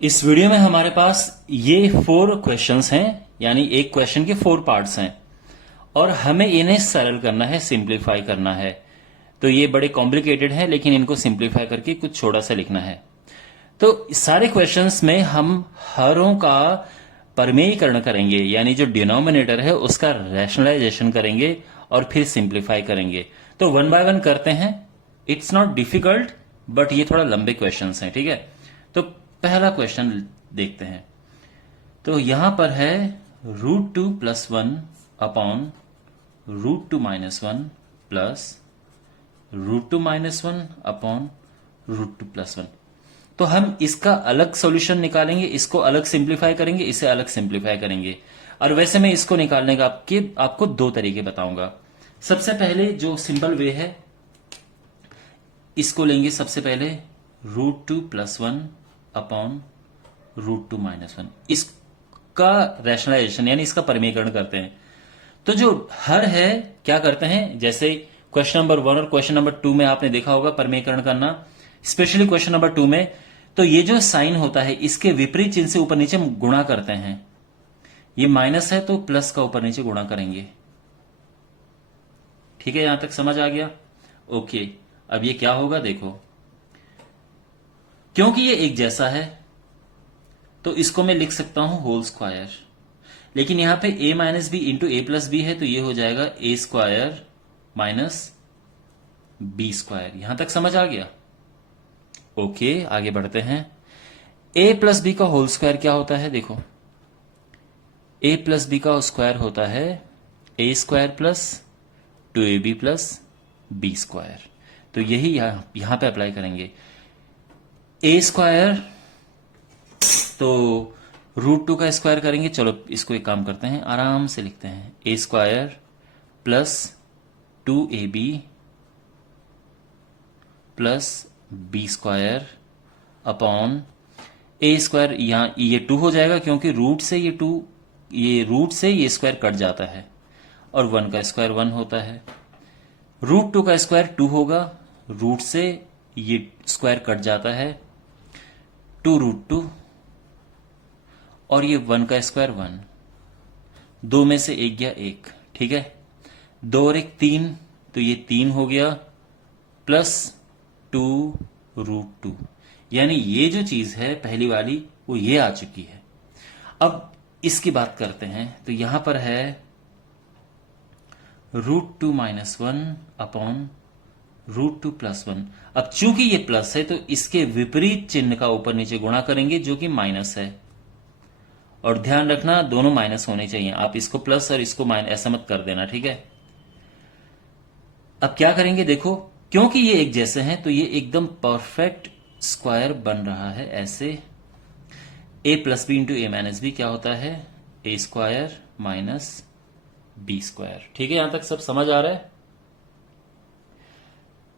इस वीडियो में हमारे पास ये 4 क्वेश्चंस हैं, यानी एक क्वेश्चन के 4 पार्ट्स हैं और हमें इन्हें सरल करना है, सिंप्लीफाई करना है। तो ये बड़े कॉम्प्लिकेटेड हैं, लेकिन इनको सिंप्लीफाई करके कुछ छोटा सा लिखना है। तो सारे क्वेश्चंस में हम हरों का परमेयीकरण करेंगे, यानी जो डिनोमिनेटर है उसका रैशनलाइजेशन करेंगे और फिर सिंप्लीफाई करेंगे। तो वन बाय वन करते हैं। इट्स नॉट डिफिकल्ट, बट ये थोड़ा लंबे क्वेश्चंस हैं, ठीक है। तो पहला क्वेश्चन देखते हैं। तो यहां पर है √2 + 1 अपॉन √2 - 1 प्लस √2 - 1 अपॉन √2 + 1। तो हम इसका अलग सॉल्यूशन निकालेंगे, इसको अलग सिंप्लीफाई करेंगे, इसे अलग सिंप्लीफाई करेंगे। और वैसे मैं इसको निकालने का आपको 2 तरीके बताऊंगा। सबसे पहले जो सिंपल वे है, इसको लेंगे सबसे पहले √2 + 1 अपॉन √2 - 1। इसका रैशनलाइजेशन यानी इसका परमीकरण करते हैं। तो जो हर है क्या करते हैं, जैसे क्वेश्चन नंबर 1 और क्वेश्चन नंबर 2 में आपने देखा होगा परमीकरण करना, स्पेशली क्वेश्चन नंबर 2 में। तो ये जो साइन होता है इसके विपरीत चिन्ह से ऊपर नीचे गुणा करते हैं। ये माइनस है तो प्लस का ऊपर नीचे गुणा करेंगे। ठीक है, यहां तक समझ आ गया? ओके, अब ये क्या होगा देखो। क्योंकि ये एक जैसा है तो इसको मैं लिख सकता हूं होल स्क्वायर, लेकिन यहां पे a - b इंटू a+b है तो ये हो जाएगा a² - b²। यहां तक समझ आ गया? ओके, आगे बढ़ते हैं। a + b का होल स्क्वायर क्या होता है देखो। a + b का स्क्वायर होता है a² + 2ab + b²। तो यही यहां पे अप्लाई करेंगे। a², तो √2 का स्क्वायर करेंगे। चलो इसको एक काम करते हैं, आराम से लिखते हैं। a² + 2ab + b² upon a²। यहां ये 2 हो जाएगा क्योंकि रूट से ये स्क्वायर कट जाता है और 1 का स्क्वायर 1 होता है। √2 का स्क्वायर 2 होगा, रूट से ये स्क्वायर कट जाता है, 2√2, और ये 1 का स्क्वायर 1। 2 में से 1 गया 1, ठीक है। 2 और 1 3, तो ये 3 हो गया प्लस 2√2। यानी ये जो चीज है पहली वाली वो ये आ चुकी है। अब इसकी बात करते हैं। तो यहां पर है √2 - 1 अपॉन √2 + 1। अब चूंकि ये प्लस है तो इसके विपरीत चिन्ह का ऊपर नीचे गुणा करेंगे जो कि माइनस है। और ध्यान रखना दोनों माइनस होने चाहिए, आप इसको प्लस और इसको माइनस ऐसा मत कर देना, ठीक है। अब क्या करेंगे देखो, क्योंकि ये एक जैसे हैं तो ये एकदम परफेक्ट स्क्वायर बन रहा है ऐसे। a + b into a - b क्या होता है a² - b²। ठीक है, यहां तक सब समझ आ रहा है?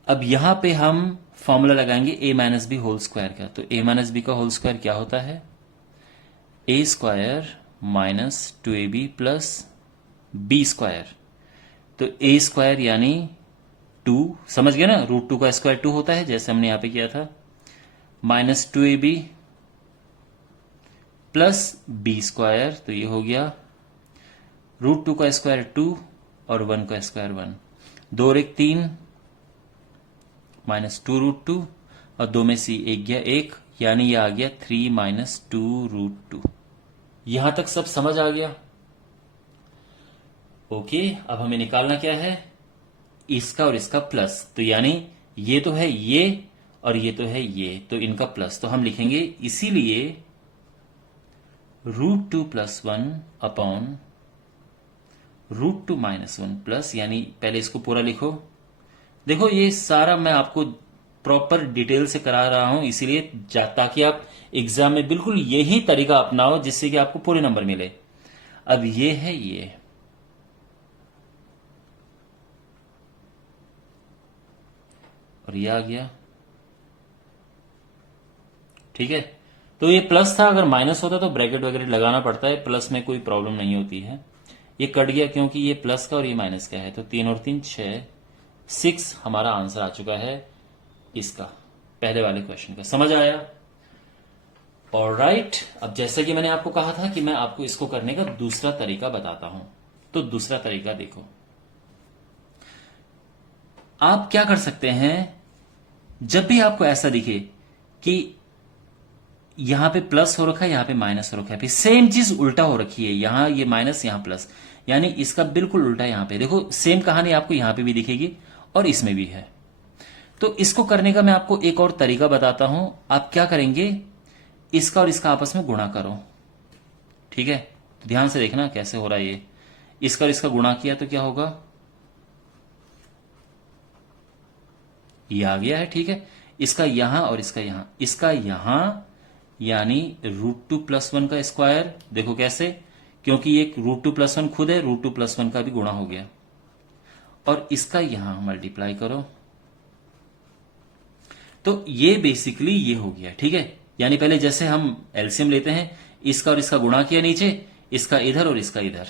अब यहां पे हम फॉर्मूला लगाएंगे a - b होल स्क्वायर का। तो a - b का होल स्क्वायर क्या होता है a² - 2ab + b²। तो a² यानी 2, समझ गए ना, √2 का स्क्वायर 2 होता है जैसे हमने यहां पे किया था, -2ab + b²। तो ये हो गया √2 का स्क्वायर 2 और 1 का स्क्वायर 1। 2 और 1 3, -2√2, और 2 में से 1 गया 1, यानी ये आ गया 3 - 2√2। यहां तक सब समझ आ गया? ओके, अब हमें निकालना क्या है, इसका और इसका प्लस। तो यानी ये तो है ये और ये तो है ये, तो इनका प्लस। तो हम लिखेंगे इसीलिए √2 + 1 अपॉन √2 - 1 प्लस, यानी पहले इसको पूरा लिखो। देखो ये सारा मैं आपको प्रॉपर डिटेल से करा रहा हूं इसीलिए, ताकि आप एग्जाम में बिल्कुल यही तरीका अपनाओ जिससे कि आपको पूरे नंबर मिले। अब ये है ये, और ये आ गया, ठीक है। तो ये प्लस था, अगर माइनस होता तो ब्रैकेट वगैरह लगाना पड़ता है, प्लस में कोई प्रॉब्लम नहीं होती है। ये कट गया क्योंकि ये प्लस का और ये माइनस का है, तो 3 और 3 6, 6 हमारा आंसर आ चुका है इसका, पहले वाले क्वेश्चन का। समझ आया? ऑलराइट, अब जैसा कि मैंने आपको कहा था कि मैं आपको इसको करने का दूसरा तरीका बताता हूं, तो दूसरा तरीका देखो। आप क्या कर सकते हैं, जब भी आपको ऐसा दिखे कि यहां पे प्लस हो रखा है, यहां पे माइनस हो रखा है, फिर सेम चीज उल्टा हो रखी है, यहां ये माइनस यहां प्लस, यानी इसका बिल्कुल उल्टा यहां पे देखो, सेम कहानी आपको यहां पे भी दिखेगी और इसमें भी है। तो इसको करने का मैं आपको एक और तरीका बताता हूं। आप क्या करेंगे, इसका और इसका आपस में गुणा करो, ठीक है। तो ध्यान से देखना कैसे हो रहा है ये। इसका और इसका गुणा किया तो क्या होगा, ये आ गया है, ठीक है। इसका यहां और इसका यहां, इसका यहां यानी √2+1 का स्क्वायर, देखो कैसे, क्योंकि एक √2+1 खुद है, √2+1 का भी गुणा हो गया, और इसका यहां मल्टीप्लाई करो, तो ये बेसिकली ये हो गया, ठीक है। यानी पहले जैसे हम एलसीएम लेते हैं, इसका और इसका गुणा किया नीचे, इसका इधर और इसका इधर।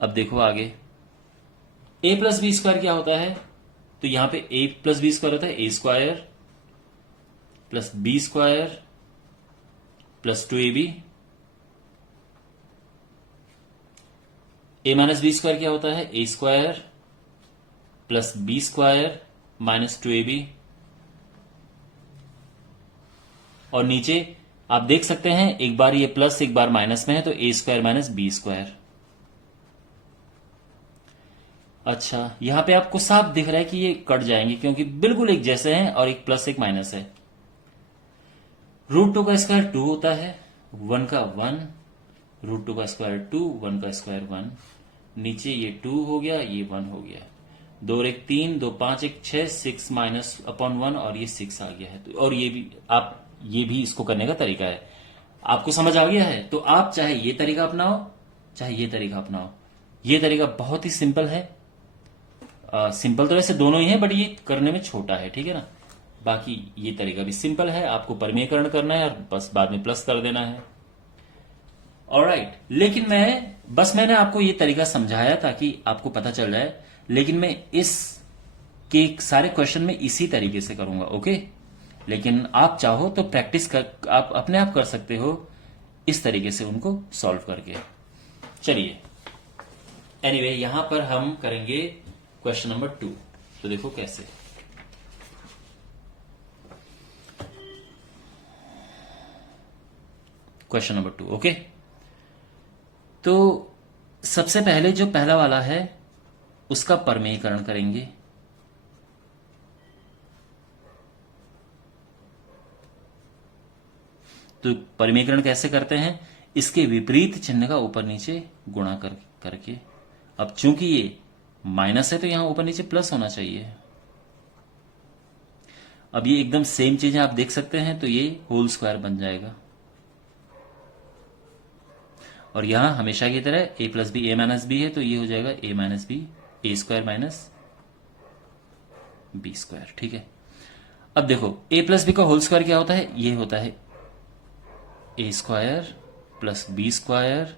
अब देखो आगे, a+b² क्या होता है, तो यहां पे a+b² होता है a² plus b² plus 2ab। a-b² क्या होता है, a² plus b² minus 2ab। और नीचे आप देख सकते हैं, एक बार ये प्लस एक बार माइनस में है, तो a² माइनस b²। अच्छा, यहां पे आपको साफ दिख रहा है कि ये कट जाएंगे क्योंकि बिल्कुल एक जैसे हैं, और एक प्लस एक माइनस है। √2 का स्क्वायर 2 होता है, 1 का 1, √2 का स्क्वायर 2, 1 का स्क्वायर 1, नीचे ये 2 हो गया, ये 1 हो गया, 2 और 1 3, 2 5 1 6, 6 माइनस अपॉन 1, और ये 6 आ गया है। तो और ये भी आप, ये भी इसको करने का तरीका है। आपको समझ आ गया है, तो आप चाहे ये तरीका अपनाओ, चाहे ये तरीका अपनाओ। ये तरीका बहुत ही सिंपल है। सिंपल तो वैसे दोनों ही है, बट ये करने में छोटा है, ठीक है ना। बाकी ये तरीका भी सिंपल है, आपको परिमेयकरण करना है और बस बाद में प्लस कर देना है। ऑलराइट, लेकिन मैंने आपको ये तरीका समझाया ताकि आपको पता चल जाए, लेकिन मैं इस के सारे क्वेश्चन में इसी तरीके से करूंगा, ओके। लेकिन आप चाहो तो प्रैक्टिस कर, आप अपने आप कर सकते हो इस तरीके से उनको सॉल्व करके। चलिए, एनीवे यहां पर हम करेंगे क्वेश्चन नंबर 2। तो देखो कैसे, क्वेश्चन नंबर 2, ओके। तो सबसे पहले जो पहला वाला है उसका परमेयीकरण करेंगे। तो परिमेयकरण कैसे करते हैं, इसके विपरीत चिन्ह का ऊपर नीचे गुणा करके। अब चूंकि ये माइनस है तो यहां ऊपर नीचे प्लस होना चाहिए। अब ये एकदम सेम चीजें आप देख सकते हैं, तो ये होल स्क्वायर बन जाएगा, और यहां हमेशा की तरह a+b a-b है, तो ये हो जाएगा a-b a² माइनस b², ठीक है। अब देखो a+b का होल स्क्वायर क्या होता है, ये होता है a² plus b²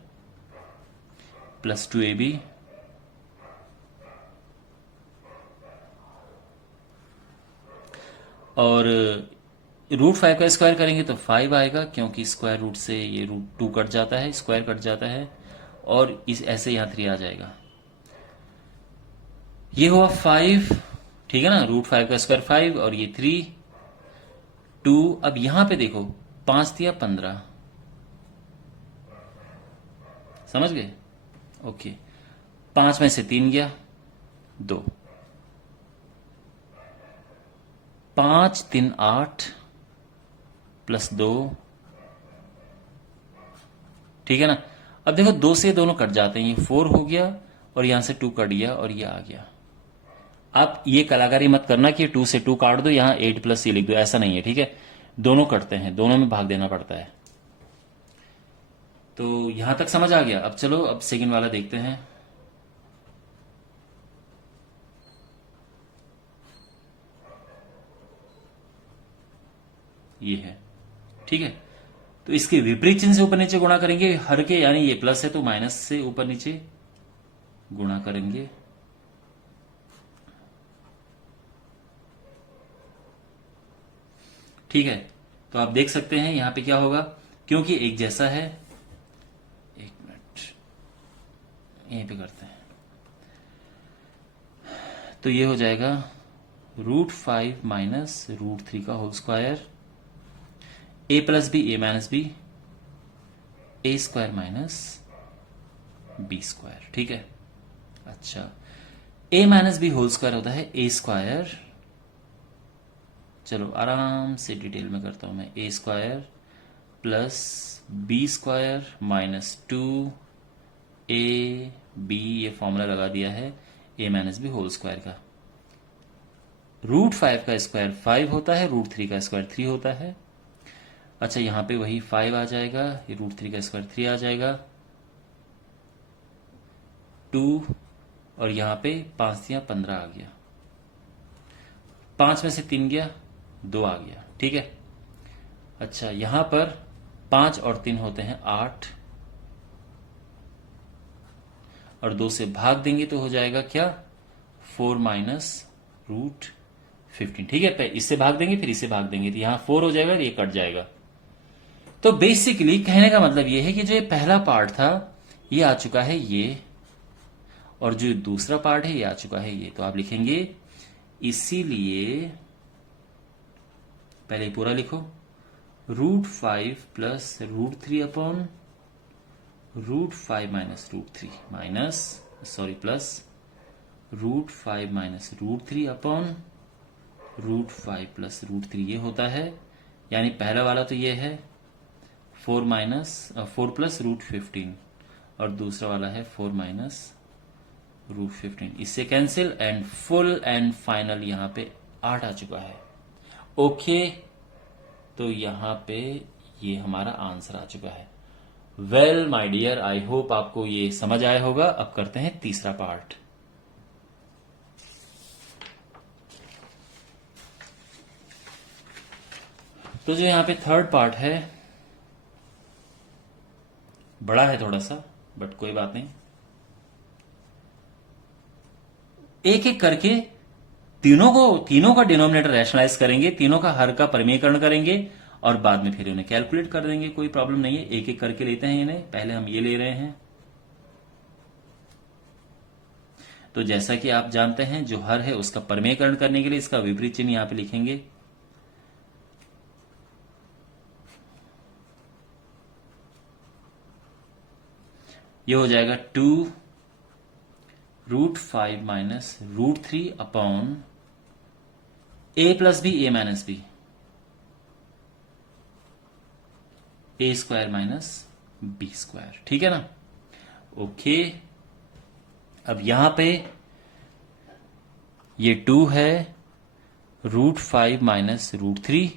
plus 2ab, और √5 का स्क्वायर करेंगे तो 5 आएगा, क्योंकि स्क्वायर रूट से ये √2 कट जाता है, स्क्वायर कट जाता है, और इस ऐसे यहां 3 आ जाएगा। ये हुआ 5, ठीक है ना, √5 का स्क्वायर 5, और ये 3 2। अब यहां पे देखो 5 दिया 15, समझ गए, ओके। 5 में से 3 गया 2, 5 3 8 प्लस 2, ठीक है ना। अब देखो 2 से दोनों कट जाते हैं, ये 4 हो गया और यहां से 2 कट गया और ये आ गया। आप ये कलाकारी मत करना कि 2 से 2 काट दो, यहां 8 प्लस ये लिख दो, ऐसा नहीं है, ठीक है। दोनों कटते हैं, दोनों में भाग देना पड़ता है। तो यहां तक समझ आ गया। अब चलो, अब सेकंड वाला देखते हैं। ये है, ठीक है। तो इसके विपरीत चिन्ह से ऊपर नीचे गुणा करेंगे हर के, यानी ये प्लस है तो माइनस से ऊपर नीचे गुणा करेंगे। ठीक है, तो आप देख सकते हैं यहां पे क्या होगा, क्योंकि एक जैसा है। एक मिनट, यहीं पे करते हैं। तो ये हो जाएगा √5 माइनस √3 का whole square, a plus B A minus B, A square minus B square. ठीक है। अच्छा, a minus B whole square होता है ए स्क्वायर, चलो आराम से डिटेल में करता हूं मैं, A square plus B square minus 2ab, ये फॉर्मूला लगा दिया है a minus B whole square का। √5 का स्क्वायर 5 होता है, √3 का स्क्वायर 3 होता है। अच्छा, यहां पे वही 5 आ जाएगा, ये √3 का स्क्वायर 3 आ जाएगा, 2, और यहां पे 5 या 15 आ गया, 5 में से 3 गया, 2 आ गया। ठीक है। अच्छा, यहां पर 5 और 3 होते हैं 8, और 2 से भाग देंगे तो हो जाएगा क्या, 4 माइनस √15। ठीक है, इससे भाग देंगे फिर इससे भाग देंगे तो यहां 4 हो जाएगा, ये कट जाएगा। तो बेसिकली कहने का मतलब ये है कि जो ये पहला पार्ट था ये आ चुका है ये, और जो दूसरा पार्ट है ये आ चुका है ये। तो आप लिखेंगे, इसीलिए पहले पूरा लिखो, √5 plus √3 upon √5 minus √3 minus, sorry, plus √5 minus √3 upon √5 plus √3, ये होता है। यानी पहला वाला तो ये है 4 प्लस √15, और दूसरा वाला है 4 माइनस √15। इससे cancel, and full and final यहां पे 8 आ चुका है। ओके, तो यहां पे ये हमारा आंसर आ चुका है। Well my dear, I hope आपको ये समझ आया होगा। अब करते हैं तीसरा पार्ट। तो जो यहां पे थर्ड पार्ट है, बड़ा है थोड़ा सा, बट कोई बात नहीं। एक एक करके तीनों का डिनोमिनेटर रैशनलाइज करेंगे, तीनों का हर का परिमेयकरण करेंगे, और बाद में फिर उन्हें कैलकुलेट कर देंगे। कोई प्रॉब्लम नहीं है, एक एक करके लेते हैं इन्हें। पहले हम ये ले रहे हैं। तो जैसा कि आप जानते हैं, जो हर है उसका परिमेयकरण करने के लिए इसका विपरीत चिन्ह यहां पे लिखेंगे। ये हो जाएगा 2√5 minus √3 upon a plus B A minus B, A square minus B square. ठीक है ना। ओके, अब यहां पे ये 2 है, √5 माइनस √3,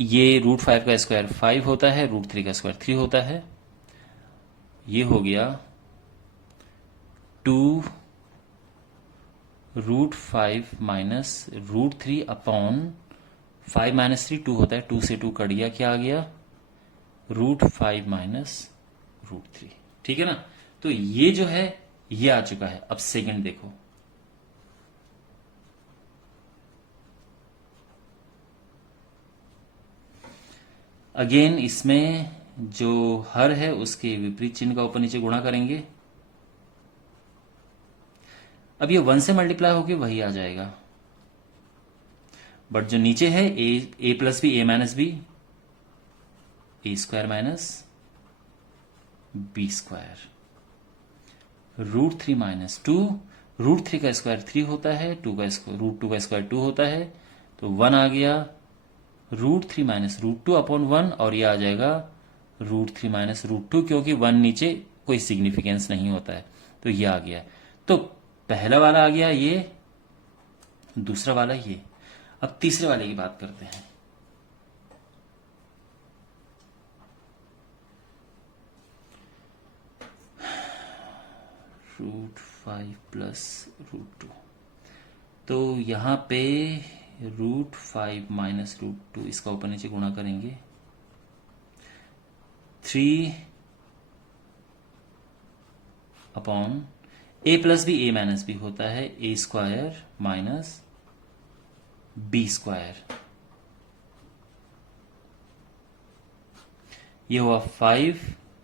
ये √5 का स्क्वायर 5 होता है, √3 का स्क्वायर 3 होता है। ये हो गया 2√5 माइनस √3 अपॉन 5 माइनस 3, 2 होता है, 2 से 2 कट गया, क्या आ गया, √5 माइनस √3। ठीक है ना। तो ये जो है ये आ चुका है। अब सेकंड देखो, अगेन इसमें जो हर है उसके विपरीत चिन्ह का ऊपर नीचे गुणा करेंगे। अब ये 1 से मल्टीप्लाई होके वही आ जाएगा, बट जो नीचे है A plus B A minus B, A square minus B square, √3 minus 2, √3 का स्क्वायर 3 होता है, √2 का स्क्वायर 2 होता है, तो 1 आ गया, √3 माइनस √2 अपॉन 1, और ये आ जाएगा √3 माइनस √2, क्योंकि 1 नीचे कोई सिग्निफिकेंस नहीं होता है, तो ये आ गया। तो पहला वाला आ गया ये, दूसरा वाला ये। अब तीसरे वाले की बात करते हैं। √5 प्लस √2, तो यहां पे √5 माइनस √2, इसका ऊपर नीचे गुणा करेंगे, 3 upon a plus B A minus b होता है, a square minus B square, ये हुआ 5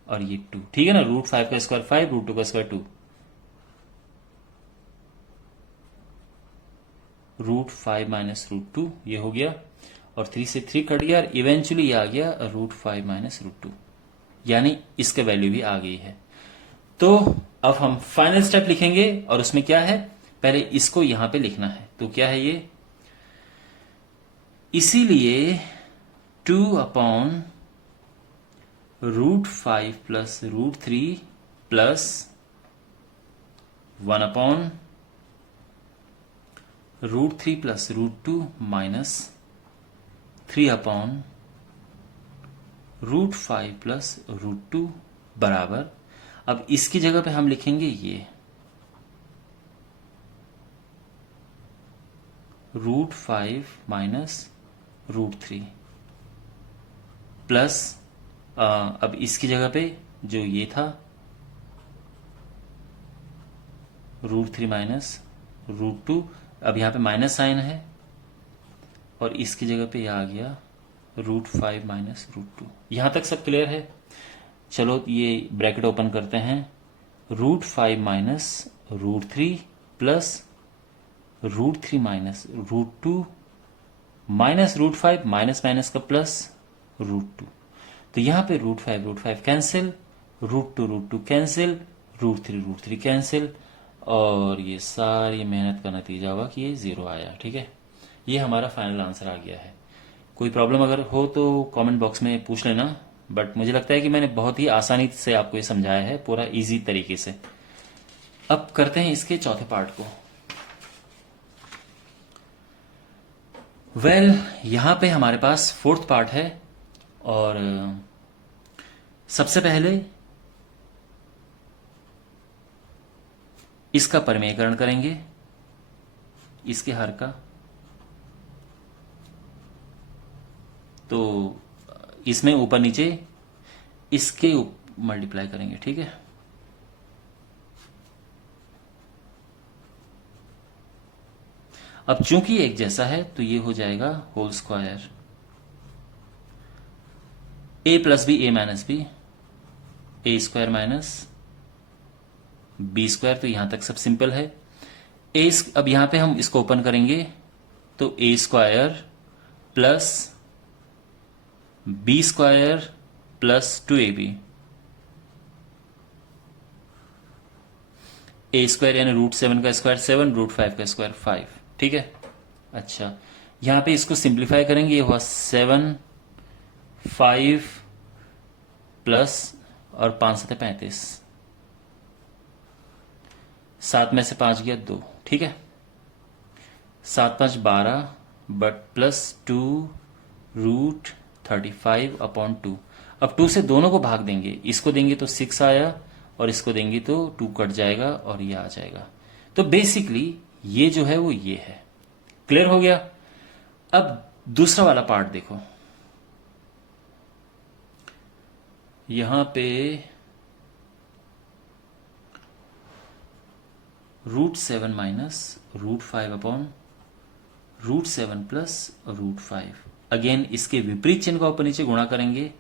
और ये 2, ठीक है ना। √5 का स्क्वायर 5, √2 का स्क्वायर 2, √5 माइनस √2 ये हो गया, और 3 से 3 कट गया, और इवेंचुअली ये आ गया √5 माइनस √2, यानी इसका वैल्यू भी आ गई है। तो अब हम फाइनल स्टेप लिखेंगे, और उसमें क्या है, पहले इसको यहां पे लिखना है। तो क्या है ये, इसीलिए 2/√5 plus √3 plus 1/√3 plus √2 minus 3/√5 plus √2 बराबर, अब इसकी जगह पे हम लिखेंगे ये √5 माइनस √3 प्लस अब इसकी जगह पे जो ये था √3 माइनस √2, अब यहाँ पे माइनस साइन है, और इसकी जगह पे यह आ गया √5 माइनस √2। यहां तक सब क्लियर है। चलो ये ब्रैकेट ओपन करते हैं, √5 minus √3 plus √3 minus √2 minus √5, minus minus का प्लस √2। तो यहां पे √5 कैंसिल, √2 कैंसिल, √3 कैंसिल, और ये सारी मेहनत का नतीजा हुआ कि ये 0 आया। ठीक है, ये हमारा फाइनल आंसर आ गया है। कोई प्रॉब्लम अगर हो तो कमेंट बॉक्स में पूछ लेना, बट मुझे लगता है कि मैंने बहुत ही आसानी से आपको ये समझाया है, पूरा इजी तरीके से। अब करते हैं इसके चौथे पार्ट को। यहां पे हमारे पास फोर्थ पार्ट है, और सबसे पहले इसका परिमेयकरण करेंगे, इसके हर का। तो इसमें ऊपर नीचे इसके मल्टीप्लाई करेंगे, ठीक है। अब चूंकि एक जैसा है तो ये हो जाएगा whole square, a plus b, a minus B, A square minus B square. तो यहां तक सब सिंपल है। अब यहां पे हम इसको ओपन करेंगे, तो a square plus B square plus 2ab, a square यानी √7 का स्क्वायर 7, √5 का स्क्वायर 5, ठीक है। अच्छा, यहां पे इसको सिंप्लीफाई करेंगे, ये हुआ 7, 5 प्लस और 5 7 35, 7 में से 5 गया 2, ठीक है। 7 5 12, बट प्लस 2√35/2। अब 2 से दोनों को भाग देंगे, इसको देंगे तो 6 आया, और इसको देंगे तो 2 कट जाएगा और ये आ जाएगा। तो बेसिकली ये जो है वो ये है। क्लियर हो गया। अब दूसरा वाला पार्ट देखो, यहां पे √7 माइनस √5/√7 प्लस √5। अगेन इसके विपरीत चिन्ह का ऊपर नीचे गुणा करेंगे,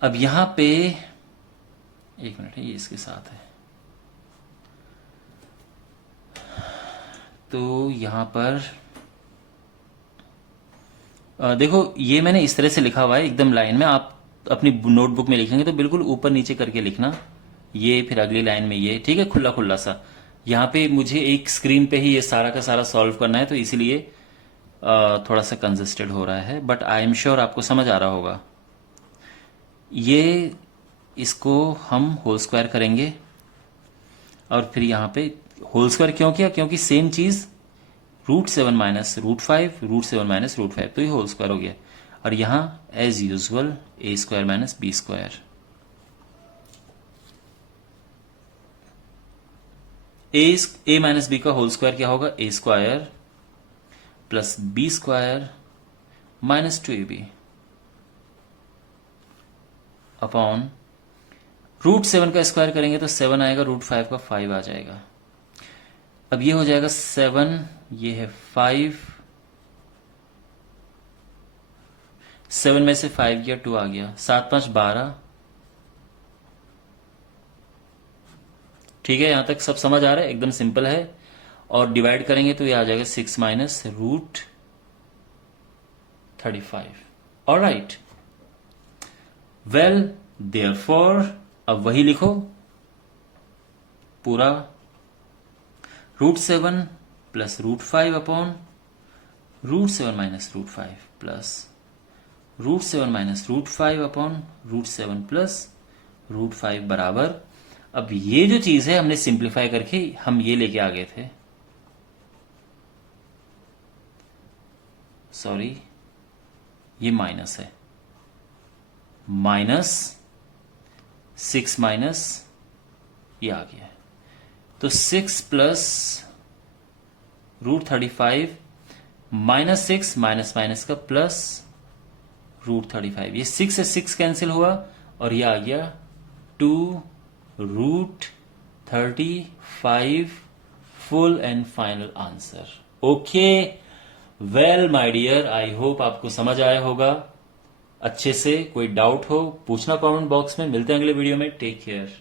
अब यहां पे एक मिनट है, ये इसके साथ है, तो यहां पर देखो ये मैंने इस तरह से लिखा हुआ है एकदम लाइन में। आप अपनी नोटबुक में लिखेंगे तो बिल्कुल ऊपर नीचे करके लिखना, ये फिर अगली लाइन में ये, ठीक है, खुला खुला सा। यहाँ पे मुझे एक स्क्रीन पे ही ये सारा का सारा सॉल्व करना है, तो इसीलिए थोड़ा सा कंजस्टेड हो रहा है, बट आई एम श्योर आपको समझ आ रहा होगा। ये इसको हम होल स्क्वायर करेंगे, और फिर यहाँ पे होल स्क्वायर क्यों किया, क्योंकि सेम चीज √7 माइनस √5, √7 माइनस √5, तो ये होल स्क्वायर हो गया। और यहां as usual a square minus B square, a minus b का होल स्क्वायर क्या होगा, a square plus B square minus 2ab upon √7 का स्क्वायर करेंगे तो 7 आएगा, √5 का 5 आ जाएगा। अब ये हो जाएगा 7, ये है 5 7 में से 5 गया 2 आ गया, 7 5 12। ठीक है, यहां तक सब समझ आ रहा है, एकदम सिंपल है। और डिवाइड करेंगे तो ये आ जाएगा 6 minus root 35। Alright, well therefore अब वही लिखो पूरा, √7 plus √5 upon √7 minus √5 plus √7 minus √5 upon √7 plus √5 बराबर, अब ये जो चीज है हमने सिंप्लीफाई करके हम ये लेके आ गए थे, सॉरी ये माइनस है, माइनस 6 माइनस ये आ गया है, तो 6 प्लस √35 माइनस 6 माइनस माइनस का प्लस √35, ये 6 से 6 कैंसिल हुआ और ये आ गया 2√35 full and final answer. Okay, well my dear, I hope आपको समझ आया होगा अच्छे से। कोई डाउट हो पूछना कमेंट बॉक्स में। मिलते हैं अगले वीडियो में, टेक केयर।